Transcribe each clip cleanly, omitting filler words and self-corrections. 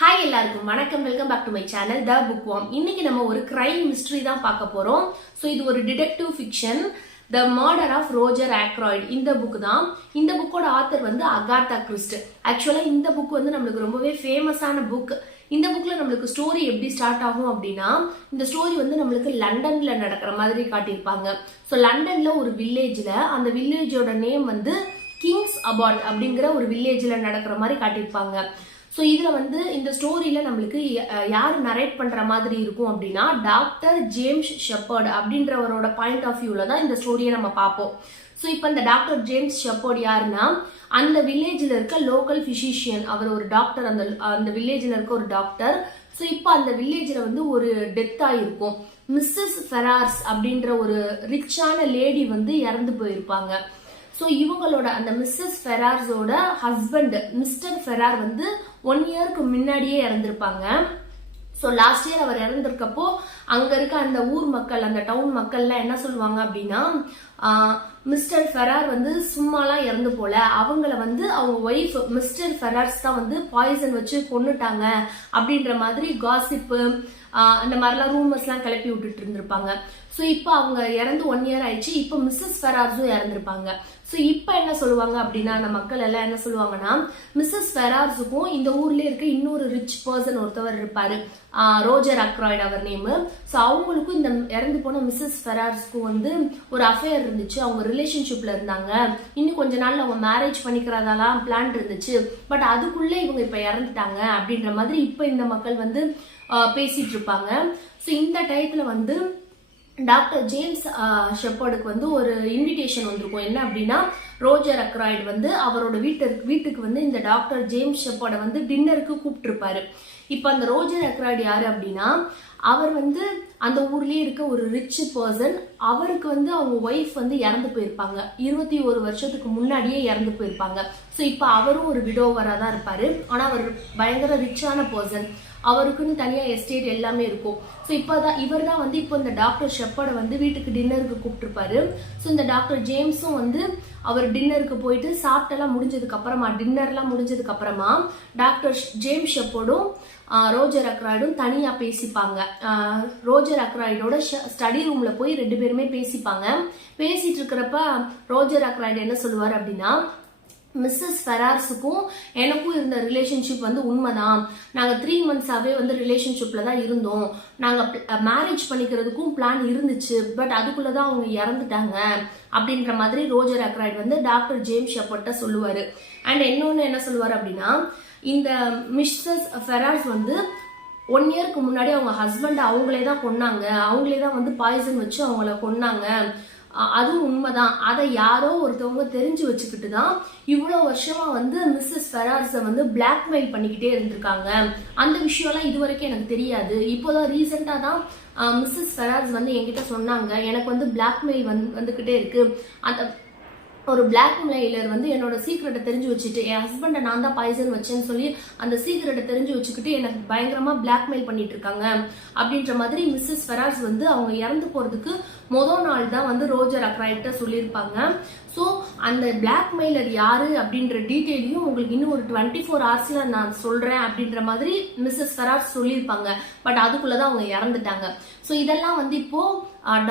Hi எல்லாருக்கும் வணக்கம். Welcome back to my channel the bookworm. இன்னைக்கு நம்ம ஒரு கிரைம் மிஸ்ட்ரி தான் பார்க்க போறோம். ஸோ இது ஒரு detective fiction, the murder of Roger Ackroyd. இந்த புக் தான். இந்த புக்கோட ஆத்தர் வந்து அகாத்தா கிறிஸ்டி. ஆக்சுவலா இந்த புக் வந்து நம்மளுக்கு ரொம்பவே ஃபேமஸான புக். இந்த புக்ல நம்மளுக்கு ஸ்டோரி எப்படி ஸ்டார்ட் ஆகும் அப்படின்னா, இந்த ஸ்டோரி வந்து நம்மளுக்கு லண்டன்ல நடக்கிற மாதிரி காட்டியிருப்பாங்க. ஸோ லண்டன்ல ஒரு வில்லேஜ்ல, அந்த வில்லேஜோட நேம் வந்து கிங்ஸ் அபாட் அப்படிங்கிற ஒரு வில்லேஜ்ல நடக்கிற மாதிரி காட்டியிருப்பாங்க. ஸோ இதில் வந்து இந்த ஸ்டோரியில் நம்மளுக்கு யார் நரேட் பண்ணுற மாதிரி இருக்கும் அப்படின்னா, டாக்டர் ஜேம்ஸ் ஷெப்பர்ட் அப்படின்றவரோட பாயிண்ட் ஆஃப் வியூவில் தான் இந்த ஸ்டோரியை நம்ம பார்ப்போம். ஸோ இப்போ இந்த டாக்டர் ஜேம்ஸ் ஷெப்பர்ட் யாருன்னா, அந்த வில்லேஜில் இருக்க லோக்கல் ஃபிசிஷியன். அவர் ஒரு டாக்டர், அந்த வில்லேஜில் இருக்க ஒரு டாக்டர். ஸோ இப்போ அந்த வில்லேஜில் வந்து ஒரு டெத் ஆகிருக்கும். மிஸ்ஸஸ் ஃபெரார்ஸ் அப்படின்ற ஒரு ரிச்சான லேடி வந்து இறந்து போயிருப்பாங்க. ஸோ இவங்களோட அந்த மிஸ்ஸஸ் ஃபெரார்ஸோட ஹஸ்பண்ட் மிஸ்டர் ஃபெரார் வந்து 1 இயருக்கு முன்னாடியே இறந்திருப்பாங்க. ஸோ லாஸ்ட் இயர் அவர் இறந்திருக்கப்போ அங்க இருக்க அந்த ஊர் மக்கள், அந்த டவுன் மக்கள்லாம் என்ன சொல்லுவாங்க அப்படின்னா, மிஸ்டர் ஃபெரார் வந்து சும்மாலாம் இறந்து போல, அவங்கள வந்து அவங்க ஒய்ஃப் மிஸ்டர் ஃபெரார்ஸ் தான் வந்து பாய்சன் வச்சு கொன்னுட்டாங்க அப்படின்ற மாதிரி காசிப்பு அந்த மாதிரிலாம் ரூமர்ஸ்லாம் கிளப்பி விட்டுட்டு இருந்திருப்பாங்க. ஸோ இப்போ அவங்க இறந்து 1 இயர் ஆயிடுச்சு. இப்போ மிஸ்ஸஸ் ஃபெரார்ஸும் இறந்திருப்பாங்க. ஸோ இப்போ என்ன சொல்லுவாங்க அப்படின்னா, அந்த மக்கள் எல்லாம் என்ன சொல்லுவாங்கன்னா, மிஸ்ஸஸ் ஃபெரார்ஸுக்கும் இந்த ஊர்ல இருக்க இன்னொரு ரிச் பர்சன் ஒருத்தவர் இருப்பாரு, ரோஜர் அக்ராய்டு அவர் நேமு. ஸோ அவங்களுக்கும் இந்த இறந்து போன மிஸ்ஸஸ் ஃபெரார்ஸ்க்கும் வந்து ஒரு அஃபேர் இருந்துச்சு. அவங்க ரிலேஷன்ஷிப்ல இருந்தாங்க. இன்னும் கொஞ்ச நாள்ல அவங்க மேரேஜ் பண்ணிக்கிறதாலாம் பிளான் இருந்துச்சு. பட் அதுக்குள்ள இவங்க இப்ப இறந்துட்டாங்க அப்படின்ற மாதிரி இப்ப இந்த மக்கள் வந்து பேசிட்டு இருப்பாங்க. ஸோ இந்த டயத்துல வந்து டாக்டர் ஜேம்ஸ் ஷெப்பர்டுக்கு வந்து ஒரு இன்விடேஷன் வந்திருக்கும். என்ன அப்படின்னா, ரோஜர் அக்ராய்டு வந்து அவரோட வீட்டுக்கு வந்து இந்த டாக்டர் ஜேம்ஸ் ஷெப்பர்டை வந்து டின்னருக்கு கூப்பிட்டுருப்பாரு. இப்போ அந்த ரோஜர் அக்ராய்டு யாரு அப்படின்னா, அவர் வந்து அந்த ஊர்லயே இருக்க ஒரு ரிச் பர்சன். அவருக்கு வந்து அவங்க ஒய்ஃப் வந்து இறந்து போயிருப்பாங்க. 21 வருஷத்துக்கு முன்னாடியே இறந்து போயிருப்பாங்க. ஸோ இப்போ அவரும் ஒரு விடோவரா தான் இருப்பாரு. ஆனா அவர் பயங்கர ரிச்சான பர்சன். அவருக்குன்னு தனியா எஸ்டேட் எல்லாமே இருக்கும். ஸோ இவர் தான் வந்து இப்போ இந்த டாக்டர் ஷெப்பர்டை வந்து வீட்டுக்கு டின்னருக்கு கூப்பிட்டுருப்பாரு. ஸோ இந்த டாக்டர் ஜேம்ஸும் வந்து அவர் டின்னருக்கு போயிட்டு சாப்பிட்டெல்லாம் முடிஞ்சதுக்கு அப்புறமா, டின்னர்லாம் முடிஞ்சதுக்கு அப்புறமா டாக்டர் ஜேம்ஸ் ஷெப்பர்டும் ரோஜர் அக்ராய்டும் தனியா பேசிப்பாங்க. ரோஜர் அக்ராய்டோட ஸ்டடி ரூம்ல போய் 2 பேருமே பேசிப்பாங்க. பேசிட்டு இருக்கிறப்ப ரோஜர் அக்ராய்டு என்ன சொல்லுவார் அப்படின்னா, மிஸ்ஸஸ் ஃபெரார்ஸுக்கும் எனக்கும் இருந்த ரிலேஷன்ஷிப் வந்து உண்மைதான். நாங்க 3 மந்த்ஸாவே வந்து ரிலேஷன்ஷிப்ல தான் இருந்தோம். நாங்க மேரேஜ் பண்ணிக்கிறதுக்கும் பிளான் இருந்துச்சு. பட் அதுக்குள்ளதான் அவங்க இறந்துட்டாங்க அப்படின்ற மாதிரி ரோஜர் அக்ராய்டு வந்து டாக்டர் ஜேம்ஸ் ஷெப்பர்ட்ட சொல்லுவாரு. அண்ட் இன்னொன்னு என்ன சொல்லுவாரு அப்படின்னா, இந்த மிஸ்ஸஸ் ஃபெரார்ஸ் வந்து 1 இயருக்கு முன்னாடி அவங்க ஹஸ்பண்ட் அவங்களே தான் கொன்னாங்க. அவங்களே தான் வந்து பாய்சன் வச்சு அவங்கள கொன்னாங்க. அதுவும் உண்மைதான். அதை யாரோ ஒருத்தவங்க தெரிஞ்சு வச்சுக்கிட்டு தான் இவ்வளோ வருஷமா வந்து மிஸ்ஸஸ் ஃபெரார்ஸை வந்து பிளாக்மெயில் பண்ணிக்கிட்டே இருந்திருக்காங்க. அந்த விஷயம்லாம் இது வரைக்கும் எனக்கு தெரியாது. இப்போதான் ரீசெண்டா தான் மிஸ்ஸஸ் ஃபெரார்ஸ் வந்து என்கிட்ட சொன்னாங்க, எனக்கு வந்து பிளாக்மெயில் வந்துகிட்டே இருக்கு. அந்த ஒரு பிளாக்மெயிலர் வந்து என்னோட சீக்ரெட்டை தெரிஞ்சு வச்சுட்டு, என் ஹஸ்பண்டை நான் தான் பாய்சன் வச்சேன்னு சொல்லி அந்த சீக்ரெட்டை தெரிஞ்சு வச்சுக்கிட்டு எனக்கு பயங்கரமா பிளாக்மெயில் பண்ணிட்டு இருக்காங்க அப்படின்ற மாதிரி மிஸ்ஸஸ் ஃபெரார்ஸ் வந்து அவங்க இறந்து போறதுக்கு முதல் நாள் தான் வந்து ரோஜர் அக்ராய்ட்ட சொல்லியிருப்பாங்க. ஸோ அந்த பிளாக்மெயிலர் யாரு அப்படின்ற டீட்டெயிலையும் உங்களுக்கு இன்னும் ஒரு 24 ஹவர்ஸ்ல நான் சொல்றேன் அப்படின்ற மாதிரி மிஸ்ஸஸ் ஃபெரார்ஸ் சொல்லியிருப்பாங்க. பட் அதுக்குள்ளதான் அவங்க இறந்துட்டாங்க. ஸோ இதெல்லாம் வந்து இப்போ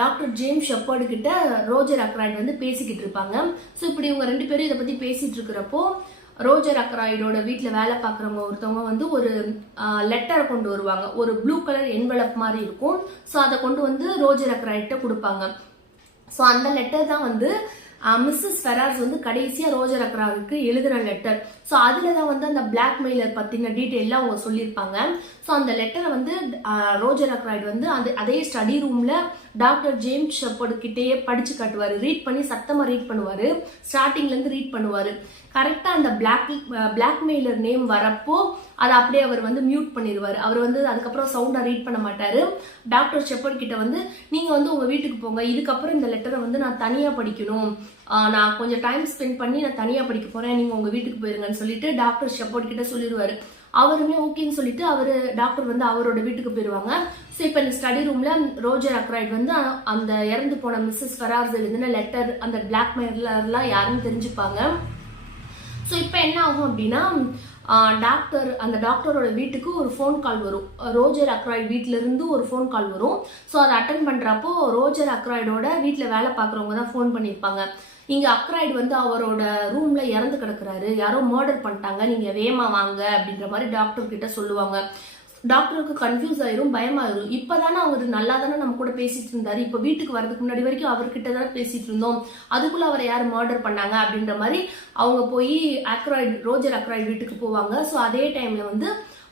டாக்டர் ஜேம்ஸ் ஷெப்பர்டு கிட்ட ரோஜர் அக்ராய்டு வந்து பேசிக்கிட்டு இருப்பாங்க. ஸோ இப்படி இவங்க 2 பேரும் இதை பத்தி பேசிட்டு இருக்கிறப்போ, ரோஜர் அக்ராய்டோட வீட்டுல வேலை பார்க்குறவங்க ஒருத்தவங்க வந்து ஒரு லெட்டர் கொண்டு வருவாங்க. ஒரு ப்ளூ கலர் என்வலப் மாதிரி இருக்கும். ஸோ அதை கொண்டு வந்து ரோஜர் அக்ராய்ட்ட கொடுப்பாங்க. ஸோ அந்த லெட்டர் தான் வந்து மிஸ்ஸஸ் ஃபெரார்ஸ் வந்து கடைசியா ரோஜர் அக்ராய்டுக்கு எழுதுற லெட்டர். ஸோ அதுலதான் வந்து அந்த பிளாக்மெயிலர் பத்தின டீட்டெயிலாம் அவங்க சொல்லியிருப்பாங்க. ஸோ அந்த லெட்டரை வந்து ரோஜர் அக்ராய்டு வந்து அதே ஸ்டடி ரூம்ல டாக்டர் ஜேம்ஸ் ஷெப்பர்டு கிட்டேயே படிச்சு காட்டுவாரு. ரீட் பண்ணி சத்தமா ரீட் பண்ணுவாரு. ஸ்டார்டிங்ல இருந்து ரீட் பண்ணுவாரு. கரெக்டா அந்த பிளாக்மெயிலர் நேம் வரப்போ அதை அப்படியே அவர் வந்து மியூட் பண்ணிடுவாரு. அவர் வந்து அதுக்கப்புறம் சவுண்டா ரீட் பண்ண மாட்டாரு. டாக்டர் ஷெப்பர்ட் கிட்ட வந்து, நீங்க வந்து உங்க வீட்டுக்கு போங்க, இதுக்கப்புறம் இந்த லெட்டரை வந்து நான் தனியா படிக்கணும், நான் கொஞ்சம் டைம் ஸ்பெண்ட் பண்ணி நான் தனியா படிக்க போறேன், நீங்க உங்க வீட்டுக்கு போயிருங்கன்னு சொல்லிட்டு டாக்டர் ஷெப்பர்ட் கிட்ட சொல்லிடுவாரு. அவருமே ஓகேன்னு சொல்லிட்டு டாக்டர் வந்து அவரோட வீட்டுக்கு போயிருவாங்க. ஸோ இப்போ இந்த ஸ்டடி ரூம்ல ரோஜர் அக்ராய்டு வந்து அந்த இறந்து போன மிஸ்ஸஸ் ஃபெரார்ஸ் எழுதின லெட்டர், அந்த பிளாக்மெயிலர்லாம் யாருன்னு தெரிஞ்சுப்பாங்க. ஸோ இப்போ என்ன ஆகும் அப்படின்னா, டாக்டர் அந்த டாக்டரோட வீட்டுக்கு ஒரு ஃபோன் கால் வரும். ரோஜர் அக்ராய்ட் வீட்டில இருந்து ஒரு ஃபோன் கால் வரும். ஸோ அதை அட்டன் பண்றப்போ ரோஜர் அக்ராய்டோட வீட்டில் வேலை பார்க்குறவங்க தான் ஃபோன் பண்ணியிருப்பாங்க. இங்க அக்ராய்டு வந்து அவரோட ரூம்ல இறந்து கிடக்குறாரு, யாரோ மர்டர் பண்ணிட்டாங்க, நீங்க வேகமா வாங்க அப்படின்ற மாதிரி டாக்டர் கிட்ட சொல்லுவாங்க. டாக்டருக்கு கன்ஃபியூஸ் ஆயிரும், பயமாயிரும். இப்பதானே அவர் நல்லா தானே நம்ம கூட பேசிட்டு இருந்தாரு, இப்ப வீட்டுக்கு வரதுக்கு முன்னாடி வரைக்கும் அவர்கிட்ட தானே பேசிட்டு இருந்தோம், அதுக்குள்ள அவரை யார் மர்டர் பண்ணாங்க அப்படின்ற மாதிரி அவங்க போய் ரோஜர் அக்ராய்டு வீட்டுக்கு போவாங்க. ஸோ அதே டைம்ல வந்து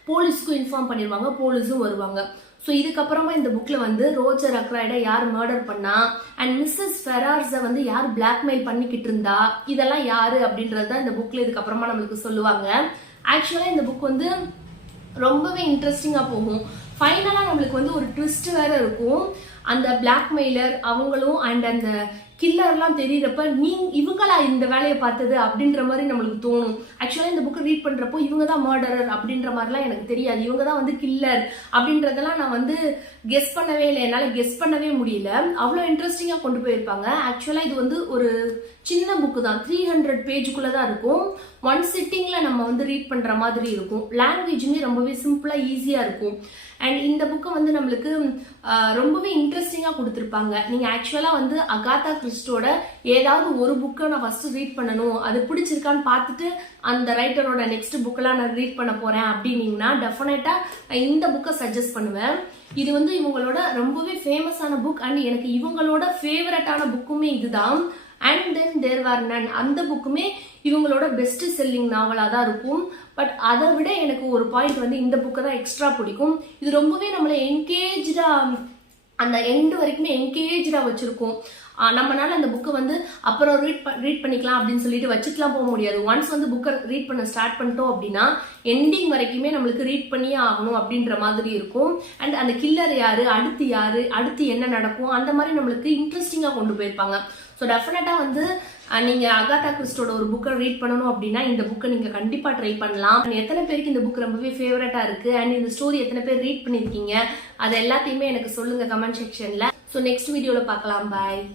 போலீஸ்க்கும் இன்ஃபார்ம் பண்ணிடுவாங்க, போலீஸும் வருவாங்க. ஸோ இதுக்கப்புறமா இந்த புக்ல வந்து ரோஜர் அக்ராய்டை யார் மர்டர் பண்ணா அண்ட் மிஸ்ஸஸ் ஃபெரார்ஸை வந்து யார் பிளாக்மெயில் பண்ணிக்கிட்டு இருந்தா, இதெல்லாம் யாரு அப்படின்றது தான் இந்த புக்ல இதுக்கப்புறமா நம்மளுக்கு சொல்லுவாங்க. ஆக்சுவலா இந்த புக் வந்து ரொம்பவே இன்ட்ரெஸ்டிங்கா போகும். ஃபைனலா நம்மளுக்கு வந்து ஒரு ட்விஸ்ட் வேற இருக்கும். அந்த பிளாக்மெயிலர் அவங்களும் அண்ட் அந்த கில்லர்லாம் தெரியறப்ப இவங்களா இந்த வேலையை பார்த்தது அப்படின்ற மாதிரி நம்மளுக்கு தோணும். ஆக்சுவலா இந்த புக்கை ரீட் பண்றப்போ இவங்க தான் மர்டரர் அப்படின்ற மாதிரிலாம் எனக்கு தெரியாது, இவங்க தான் வந்து கில்லர் அப்படின்றதெல்லாம் நான் வந்து கெஸ் பண்ணவே இல்லை, என்னால கெஸ் பண்ணவே முடியல. அவ்வளோ இன்ட்ரெஸ்டிங்கா கொண்டு போயிருப்பாங்க. ஆக்சுவலா இது வந்து ஒரு சின்ன புக்கு தான், 300 பேஜுக்குள்ளதான் இருக்கும். ஒன் சிட்டிங்ல நம்ம வந்து ரீட் பண்ற மாதிரி இருக்கும். லாங்குவேஜுமே ரொம்பவே சிம்பிளா ஈஸியா இருக்கும். அண்ட் இந்த புக்கை வந்து நம்மளுக்கு ரொம்பவே இன்ட்ரெஸ்டிங்கா கொடுத்துருப்பாங்க. நீங்க ஆக்சுவலா வந்து அகாதா கிறிஸ்டியோட ஏதாவது ஒரு புக்கை நான் ஃபர்ஸ்ட் ரீட் பண்ணணும், அது பிடிச்சிருக்கான்னு பார்த்துட்டு அந்த ரைட்டரோட நெக்ஸ்ட் புக்கெல்லாம் நான் ரீட் பண்ண போறேன் அப்படின்னீங்கன்னா டெஃபினட்டா இந்த புக்கை சஜஸ்ட் பண்ணுவேன். இது வந்து இவங்களோட ரொம்பவே ஃபேமஸான புக் அண்ட் எனக்கு இவங்களோட ஃபேவரட்டான புக்குமே இதுதான். அண்ட் தென் தேர் வர் நன், அந்த புக்குமே இவங்களோட பெஸ்ட் செல்லிங் நாவலா தான் இருக்கும். பட் அதை விட எனக்கு ஒரு பாயிண்ட் வந்து இந்த புக்கை தான் எக்ஸ்ட்ரா பிடிக்கும். இது ரொம்பவே நம்மளை என்கேஜா, அந்த எண்டு வரைக்குமே என்கேஜா வச்சிருக்கும். நம்மளால அந்த புக்கை வந்து அப்புறம் ரீட் பண்ணிக்கலாம் அப்படின்னு சொல்லிட்டு வச்சுக்கலாம் போக முடியாது. ஒன்ஸ் வந்து புக்கை ரீட் பண்ண ஸ்டார்ட் பண்ணிட்டோம் அப்படின்னா எண்டிங் வரைக்குமே நம்மளுக்கு ரீட் பண்ணியே ஆகணும் அப்படின்ற மாதிரி இருக்கும். அண்ட் அந்த கில்லர் யாரு, அடுத்து என்ன நடக்கும், அந்த மாதிரி நம்மளுக்கு இன்ட்ரெஸ்டிங்கா கொண்டு போயிருப்பாங்க. ஸோ டெஃபினட்டா வந்து நீங்க அகாதா கிறிஸ்டோட ஒரு புக்கை ரீட் பண்ணணும் அப்படின்னா இந்த புக்கை நீங்க கண்டிப்பா ட்ரை பண்ணலாம். எத்தனை பேருக்கு இந்த புக் ரொம்பவே ஃபேவரட்டா இருக்கு அண்ட் இந்த ஸ்டோரி எத்தனை பேர் ரீட் பண்ணிருக்கீங்க, அது எல்லாத்தையுமே எனக்கு சொல்லுங்க கமெண்ட் செக்ஷன்ல. ஸோ நெக்ஸ்ட் வீடியோல பார்க்கலாம். பாய்.